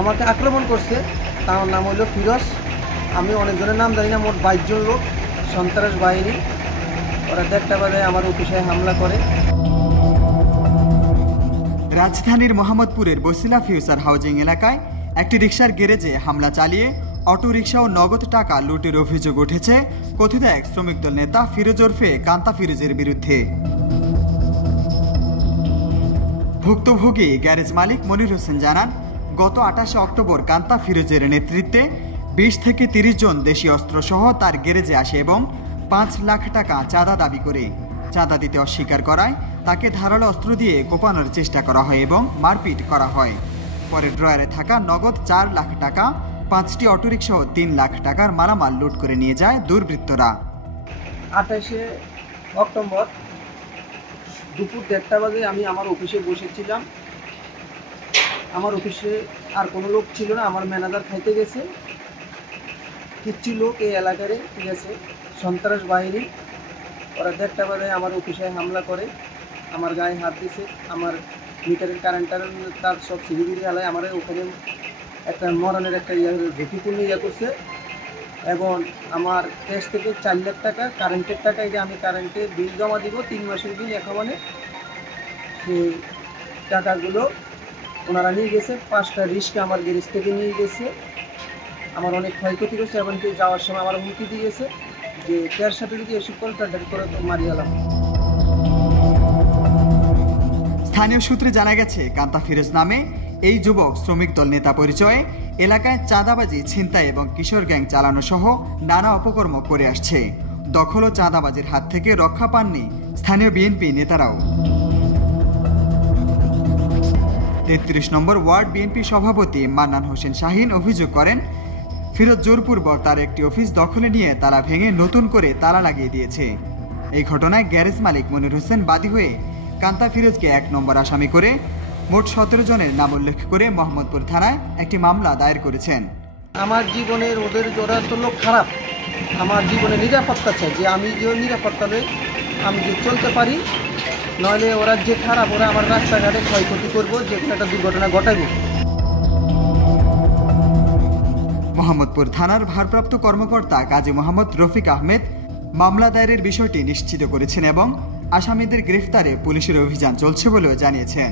আমাকে আক্রমণ করছে। তার নাম হলো ফিরোজ। আমি অনেকজনের নাম জানি না, মোট 22 জন লোক সন্ত্রাস বাহিনী। ওরা 1:30 বাজে আমার অফিসে হামলা করে। রাজধানীর মোহাম্মদপুরের বসিলা ফিউচার হাউজিং এলাকায় একটি রিকশার গ্যারেজে হামলা চালিয়ে অটো রিকশা ও নগদ টাকা লুটের অভিযোগ উঠেছে কথিত এক শ্রমিক দল নেতা ফিরোজ ওরফে কান্তা ফিরোজের বিরুদ্ধে। ভুক্তভোগী গ্যারেজ মালিক মনির হোসেন জানান, গত 28 অক্টোবর কান্তা ফিরোজের নেতৃত্বে 20 থেকে 30 জন দেশি অস্ত্রসহ তার গ্যারেজে আসে এবং 5 লাখ টাকা চাঁদা দাবি করে। চাঁদা দিতে অস্বীকার করায় তাকে ধারালো অস্ত্র দিয়ে কোপানোর চেষ্টা করা হয় এবং মারপিট করা হয়। পরে ড্রয়ারে থাকা নগদ 4 লাখ টাকা, 5টি অটোরিকসহ 3 লাখ টাকার মালামাল লুট করে নিয়ে যায় দুর্বৃত্তরা। 28 অক্টোবর দুপুর 1:30 বাজে আমি আমার অফিসে বসেছিলাম। আমার অফিসে আর কোনো লোক ছিল না, আমার ম্যানেজার খাইতে গেছে। কিছু লোক এই এলাকারে গেছে সন্ত্রাস বাহিনী। ওরা 1:30 বাজে আমার অফিসে হামলা করে, আমার গায়ে হাত দিছে, আমার মিটারের কারেন্টার তার সব সিভিলিটি আলায় আমার ওখানে একটা মরণের একটা ঝুঁকিপূর্ণ করছে এবং আমার ক্যাশ থেকে 4 লাখ টাকা কারেন্টের টাকা, এই যে আমি কারেন্টের বিল জমা দিব 3 মাসের বিল একেবারে, সেই টাকাগুলো ওনারা নিয়ে গেছে। 5টা রিস্কা আমার গ্যারেজ থেকে নিয়ে গেছে। আমার অনেক ক্ষয়ক্ষতি করছে এবং যাওয়ার সময় আমার হুমকি দিয়ে গেছে যে ক্যার সাথে যদি এসব করে তার করে মারিয়ে গেলাম। স্থানীয় সূত্রে জানা গেছে, কান্তা ফিরোজ নামে এই যুবক শ্রমিক দল নেতা পরিচয়ে এলাকায় চাঁদাবাজি, ছিনতাই এবং কিশোর গ্যাং চালানো সহ নানা অপকর্ম করে আসছে। দখল ও চাঁদাবাজির হাত থেকে রক্ষা পাননি স্থানীয় বিএনপি নেতারাও। 33 নম্বর ওয়ার্ড বিএনপি সভাপতি মান্নান হোসেন শাহিন অভিযোগ করেন, ফিরোজ জোরপূর্বক তার একটি অফিস দখলে নিয়ে তালা ভেঙে নতুন করে তালা লাগিয়ে দিয়েছে। এই ঘটনায় গ্যারেজ মালিক মনির হোসেন বাদী হয়ে কান্তা ফিরোজকে 1 নম্বর আসামি করে মোট 17 জনের নাম উল্লেখ করে মোহাম্মদপুর থানায় একটি মামলা দায়ের করেছেন। আমার জীবনের ওদের ওরা তো লোক খারাপ, আমার জীবনে নিরাপত্তা চাই, যে আমি যে নিরাপত্তা নেই, আমি যে চলতে পারি, নইলে ওরা যে খারাপ, ওরা আমার রাস্তাঘাটে ক্ষয়ক্ষতি করবো, যে কোনো একটা দুর্ঘটনা ঘটাবো। মোহাম্মদপুর থানার ভারপ্রাপ্ত কর্মকর্তা কাজী মোহাম্মদ রফিক আহমেদ মামলা দায়েরের বিষয়টি নিশ্চিত করেছেন এবং আসামিদের গ্রেফতারে পুলিশের অভিযান চলছে বলেও জানিয়েছেন।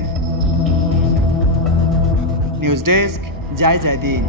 নিউজ ডেস্ক, জয় জয় দিন।